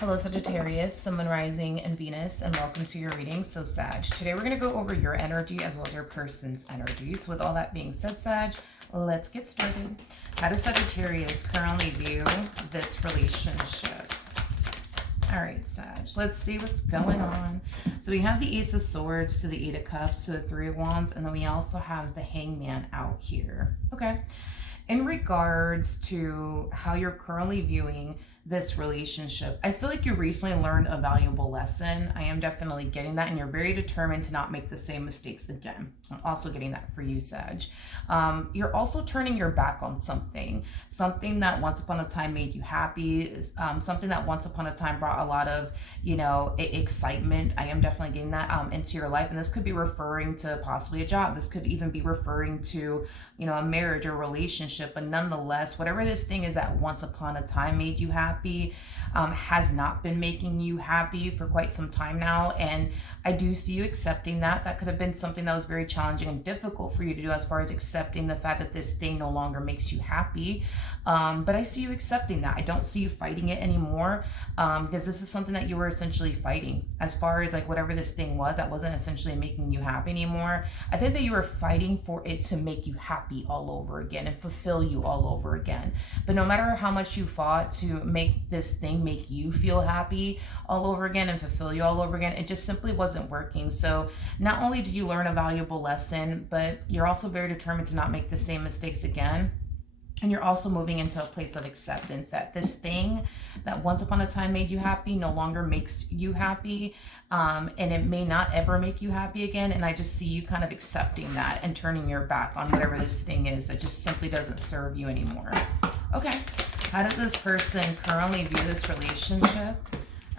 Hello Sagittarius, Sun, Moon, Rising, and Venus, and welcome to your reading. So Sag, today we're going to go over your energy as well as your person's energy. So with all that being said, Sag, let's get started. How does Sagittarius currently view this relationship? All right, Sag, let's see what's going on. So we have the Ace of Swords to the Eight of Cups to the Three of Wands, and then we also have the Hangman out here. Okay. In regards to how you're currently viewing this relationship, I feel like you recently learned a valuable lesson. I am definitely getting that, and you're very determined to not make the same mistakes again. I'm also getting that for you, Sag. You're also turning your back on something that once upon a time made you happy, something that once upon a time brought a lot of, excitement. I am definitely getting that into your life, and this could be referring to possibly a job. This could even be referring to, a marriage or relationship, but nonetheless, whatever this thing is that once upon a time made you happy, has not been making you happy for quite some time now. And I do see you accepting that. That could have been something that was very challenging and difficult for you to do, as far as accepting the fact that this thing no longer makes you happy. But I see you accepting that. I don't see you fighting it anymore, because this is something that you were essentially fighting, as far as like whatever this thing was that wasn't essentially making you happy anymore. I think that you were fighting for it to make you happy all over again and fulfill you all over again. But no matter how much you fought to make this thing make you feel happy all over again and fulfill you all over again, it just simply wasn't working. So not only did you learn a valuable lesson, but you're also very determined to not make the same mistakes again. And you're also moving into a place of acceptance that this thing that once upon a time made you happy no longer makes you happy. And it may not ever make you happy again. And I just see you kind of accepting that and turning your back on whatever this thing is that just simply doesn't serve you anymore. Okay. How does this person currently view this relationship?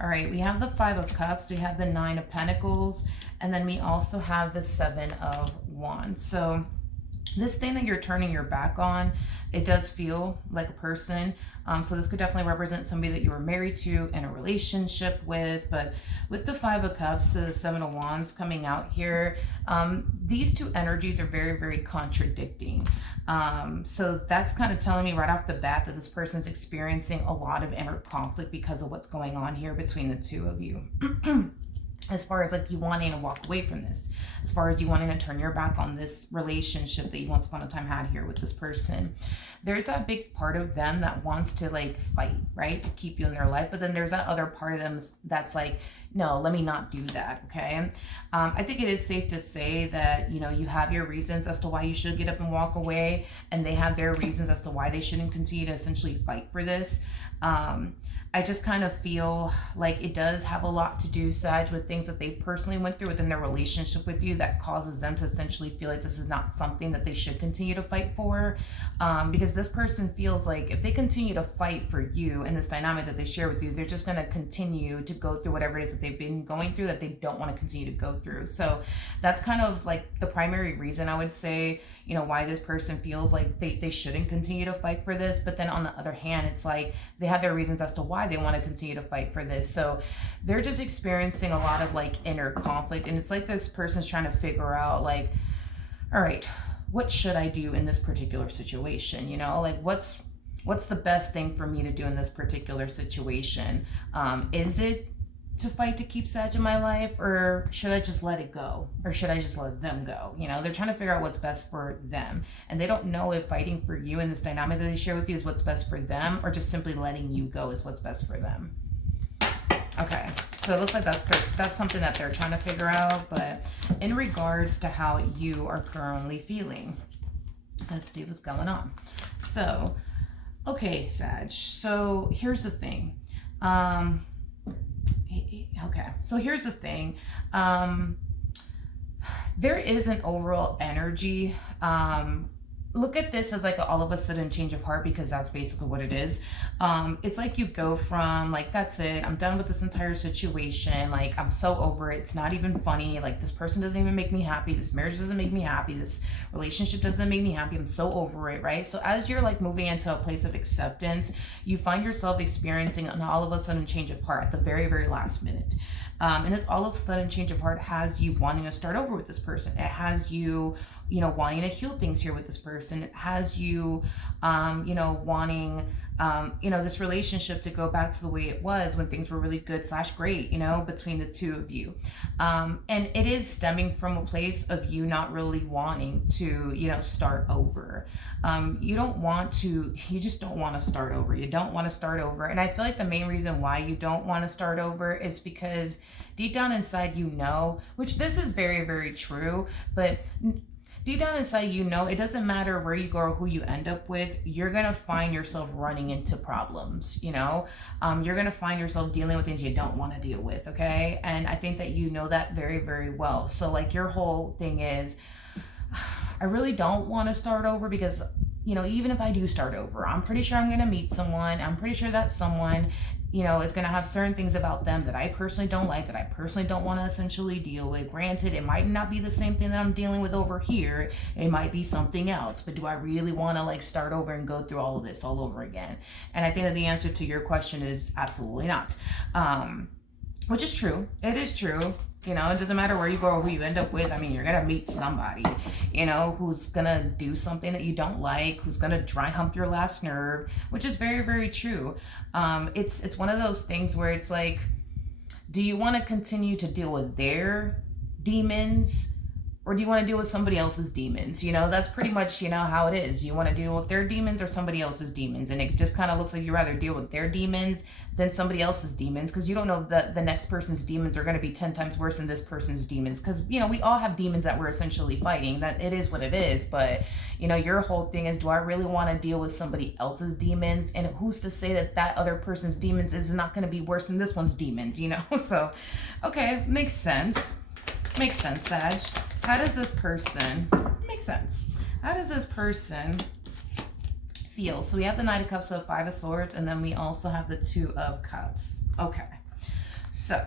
All right, we have the Five of Cups, we have the Nine of Pentacles, and then we also have the Seven of Wands. So this thing that you're turning your back on, it does feel like a person. So this could definitely represent somebody that you were married to, in a relationship with. But with the Five of Cups to the Seven of Wands coming out here, these two energies are very, very contradicting. So that's kind of telling me right off the bat that this person's experiencing a lot of inner conflict because of what's going on here between the two of you. As far as like you wanting to walk away from this, as far as you wanting to turn your back on this relationship that you once upon a time had here with this person, there's that big part of them that wants to like fight, right, to keep you in their life. But then there's that other part of them that's like, no, let me not do that. Okay. I think it is safe to say that, you have your reasons as to why you should get up and walk away, and they have their reasons as to why they shouldn't continue to essentially fight for this. I just kind of feel like it does have a lot to do, Sag, with things that they personally went through within their relationship with you that causes them to essentially feel like this is not something that they should continue to fight for. Because this person feels like if they continue to fight for you and this dynamic that they share with you, they're just going to continue to go through whatever it is that they've been going through that they don't want to continue to go through. So that's kind of like the primary reason, I would say, why this person feels like they shouldn't continue to fight for this. But then on the other hand, it's like they have their reasons as to why they want to continue to fight for this. So they're just experiencing a lot of like inner conflict, and it's like this person's trying to figure out like, all right, what should I do in this particular situation? Like what's the best thing for me to do in this particular situation? Is it to fight to keep Sag in my life, or should I just let it go, or should I just let them go? They're trying to figure out what's best for them, and they don't know if fighting for you in this dynamic that they share with you is what's best for them, or just simply letting you go is what's best for them. Okay, so it looks like that's something that they're trying to figure out. But in regards to how you are currently feeling, let's see what's going on. So, okay, Sag, so here's the thing. Okay, so here's the thing. There is an overall energy. Look at this as like all of a sudden change of heart, because that's basically what it is. It's like you go from like, that's it, I'm done with this entire situation, like I'm so over it, it's not even funny, like this person doesn't even make me happy, this marriage doesn't make me happy, this relationship doesn't make me happy, I'm so over it, right? So as you're like moving into a place of acceptance, you find yourself experiencing an all of a sudden change of heart at the very, very last minute. And this all of a sudden change of heart has you wanting to start over with this person. It has you, wanting to heal things here with this person. It has you, wanting this relationship to go back to the way it was when things were really good / great, between the two of you. And it is stemming from a place of you not really wanting to, start over. You just don't want to start over. You don't want to start over. And I feel like the main reason why you don't want to start over is because deep down inside, which this is very, very true, but deep down inside, it doesn't matter where you go or who you end up with, you're going to find yourself running into problems, you're going to find yourself dealing with things you don't want to deal with, okay? And I think that you know that very, very well. So like your whole thing is, I really don't want to start over because, even if I do start over, I'm pretty sure I'm going to meet someone. I'm pretty sure that someone is going to have certain things about them that I personally don't like, that I personally don't want to essentially deal with. Granted, it might not be the same thing that I'm dealing with over here. It might be something else, but do I really want to start over and go through all of this all over again? And I think that the answer to your question is absolutely not. Which is true. It is true. It doesn't matter where you go or who you end up with. I mean, you're going to meet somebody, who's going to do something that you don't like, who's going to dry hump your last nerve, which is very, very true. It's one of those things where it's like, do you want to continue to deal with their demons, or do you want to deal with somebody else's demons? That's pretty much, how it is. You want to deal with their demons or somebody else's demons. And it just kind of looks like you rather deal with their demons than somebody else's demons, because you don't know that the next person's demons are going to be 10 times worse than this person's demons. Because, we all have demons that we're essentially fighting. That it is what it is. But, your whole thing is, do I really want to deal with somebody else's demons? And who's to say that other person's demons is not going to be worse than this one's demons, So, okay, makes sense. Makes sense, Sag. How does this person, feel? So we have the Knight of Cups, so 5 of Swords, and then we also have the 2 of Cups. Okay. So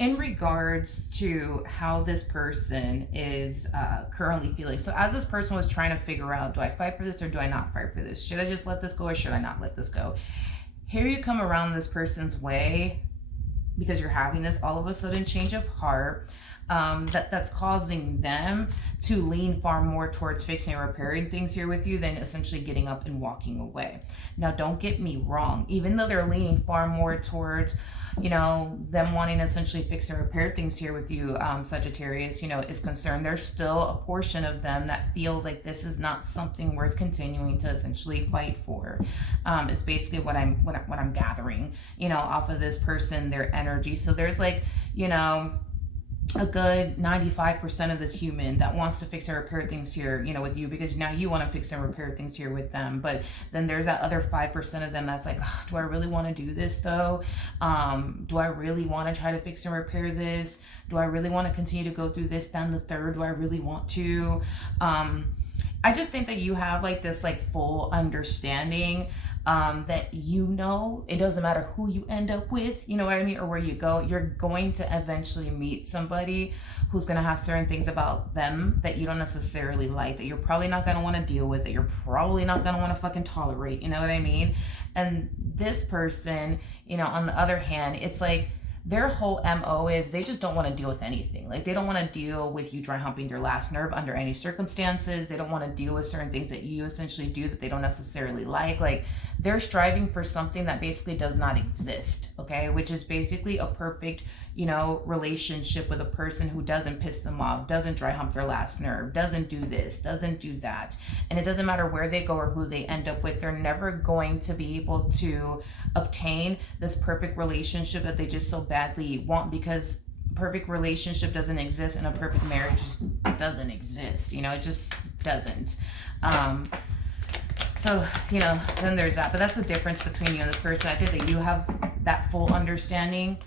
in regards to how this person is currently feeling. So as this person was trying to figure out, do I fight for this or do I not fight for this? Should I just let this go or should I not let this go? Here you come around this person's way because you're having this all of a sudden change of heart. That's causing them to lean far more towards fixing and repairing things here with you than essentially getting up and walking away. Now, don't get me wrong. Even though they're leaning far more towards, them wanting to essentially fix and repair things here with you, Sagittarius, is concerned, there's still a portion of them that feels like this is not something worth continuing to essentially fight for. Is basically what I'm gathering, off of this person, their energy. So there's a good 95% of this human that wants to fix and repair things here, with you, because now you want to fix and repair things here with them. But then there's that other 5% of them that's like, oh, do I really want to do this though? Do I really want to try to fix and repair this? Do I really want to continue to go through this, then the third? Do I really want to? I just think that you have this full understanding that it doesn't matter who you end up with, you know what I mean, or where you go, you're going to eventually meet somebody who's going to have certain things about them that you don't necessarily like, that you're probably not going to want to deal with, that you're probably not going to want to fucking tolerate, you know what I mean? And this person, on the other hand, it's like their whole MO is they just don't want to deal with anything. They don't want to deal with you dry humping their last nerve under any circumstances. They don't want to deal with certain things that you essentially do that they don't necessarily like. They're striving for something that basically does not exist, okay? Which is basically a perfect, relationship with a person who doesn't piss them off, doesn't dry hump their last nerve, doesn't do this, doesn't do that. And it doesn't matter where they go or who they end up with, they're never going to be able to obtain this perfect relationship that they just so badly want, because perfect relationship doesn't exist and a perfect marriage just doesn't exist. It just doesn't. So, then there's that. But that's the difference between you and this person. I think that you have that full understanding,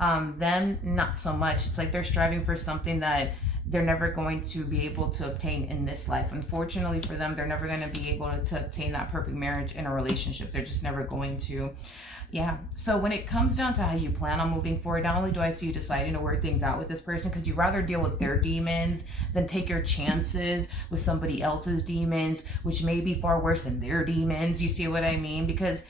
them, not so much. It's like they're striving for something that they're never going to be able to obtain in this life. Unfortunately for them, they're never going to be able to obtain that perfect marriage in a relationship. They're just never going to. Yeah. So when it comes down to how you plan on moving forward, not only do I see you deciding to work things out with this person because you'd rather deal with their demons than take your chances with somebody else's demons, which may be far worse than their demons. You see what I mean? Because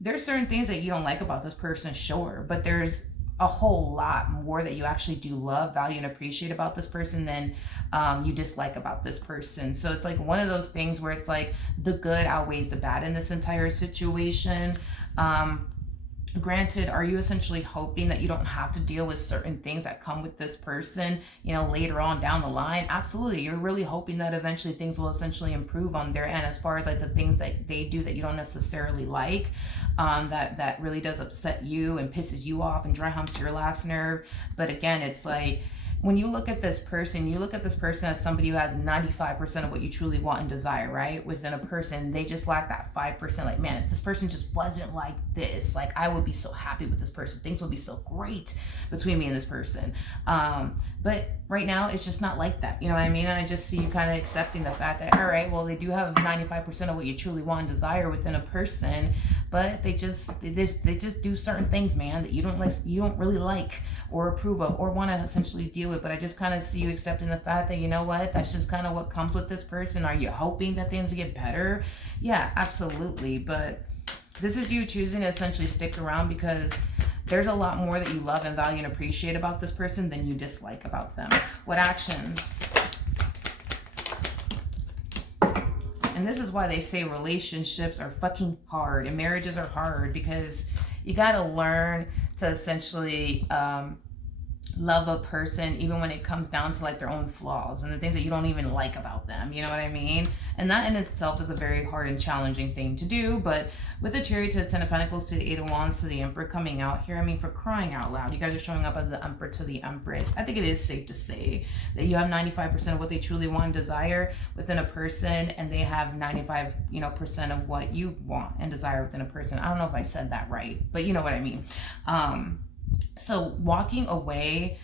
there's certain things that you don't like about this person, sure, but there's a whole lot more that you actually do love, value, and appreciate about this person than you dislike about this person. So it's like one of those things where it's like the good outweighs the bad in this entire situation. Granted, are you essentially hoping that you don't have to deal with certain things that come with this person, you know, later on down the line? Absolutely. You're really hoping that eventually things will essentially improve on their end, as far as like the things that they do that you don't necessarily like, that really does upset you and pisses you off and dry humps your last nerve. But again, it's like, when you look at this person, you look at this person as somebody who has 95% of what you truly want and desire, right? Within a person, they just lack that 5%. Like, man, if this person just wasn't like this, like, I would be so happy with this person. Things would be so great between me and this person. But right now, it's just not like that. You know what I mean? And I just see you kind of accepting the fact that, all right, well, they do have 95% of what you truly want and desire within a person, but they just do certain things, man, that you don't really like or approve of or want to essentially deal with. But I just kind of see you accepting the fact that, you know what, that's just kind of what comes with this person. Are you hoping that things get better? Yeah, absolutely. But this is you choosing to essentially stick around because there's a lot more that you love and value and appreciate about this person than you dislike about them. What actions? And this is why they say relationships are fucking hard and marriages are hard, because you got to learn to essentially love a person even when it comes down to like their own flaws and the things that you don't even like about them. You know what I mean? And that in itself is a very hard and challenging thing to do. But with the Chariot to the Ten of Pentacles to the Eight of Wands to the Emperor coming out here, I mean, for crying out loud, you guys are showing up as the Emperor to the Empress. I think it is safe to say that you have 95% of what they truly want and desire within a person, and they have 95% of what you want and desire within a person. I don't know if I said that right, but you know what I mean. So walking away,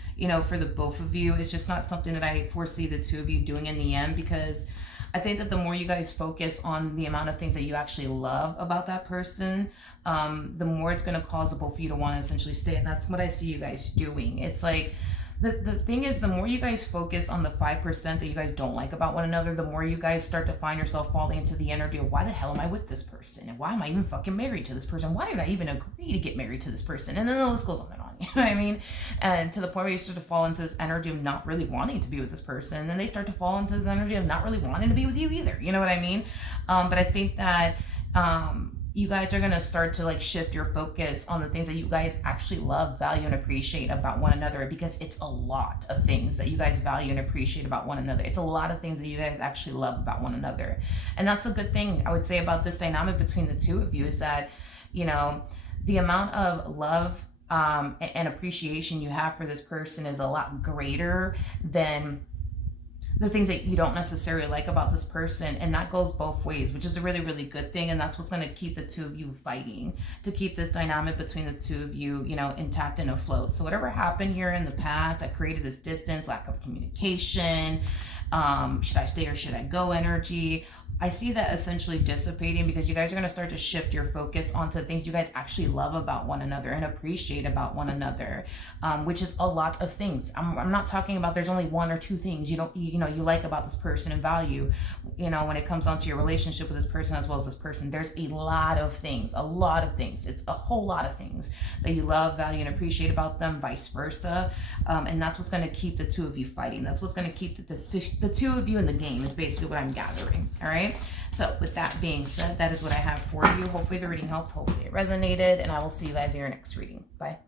for the both of you is just not something that I foresee the two of you doing in the end, because I think that the more you guys focus on the amount of things that you actually love about that person, the more it's going to cause the both of you to want to essentially stay. And that's what I see you guys doing. It's like, the thing is, the more you guys focus on the 5% that you guys don't like about one another, the more you guys start to find yourself falling into the energy of, why the hell am I with this person? And why am I even fucking married to this person? Why did I even agree to get married to this person? And then the list goes on and on, you know what I mean? And to the point where you start to fall into this energy of not really wanting to be with this person. And then they start to fall into this energy of not really wanting to be with you either. You know what I mean? But I think that you guys are going to start to like shift your focus on the things that you guys actually love, value, and appreciate about one another, because it's a lot of things that you guys value and appreciate about one another. It's a lot of things that you guys actually love about one another. And that's a good thing I would say about this dynamic between the two of you, is that, the amount of love and appreciation you have for this person is a lot greater than the things that you don't necessarily like about this person. And that goes both ways, which is a really, really good thing. And that's what's going to keep the two of you fighting, to keep this dynamic between the two of you, intact and afloat. So whatever happened here in the past that created this distance, lack of communication, should I stay or should I go energy, I see that essentially dissipating, because you guys are going to start to shift your focus onto things you guys actually love about one another and appreciate about one another, which is a lot of things. I'm not talking about there's only one or two things you like about this person and value, when it comes down to your relationship with this person as well as this person. There's a lot of things. It's a whole lot of things that you love, value, and appreciate about them, vice versa. And that's what's going to keep the two of you fighting. That's what's going to keep the two of you in the game, is basically what I'm gathering. All right. So with that being said, that is what I have for you. Hopefully the reading helped. Hopefully it resonated. And I will see you guys in your next reading. Bye.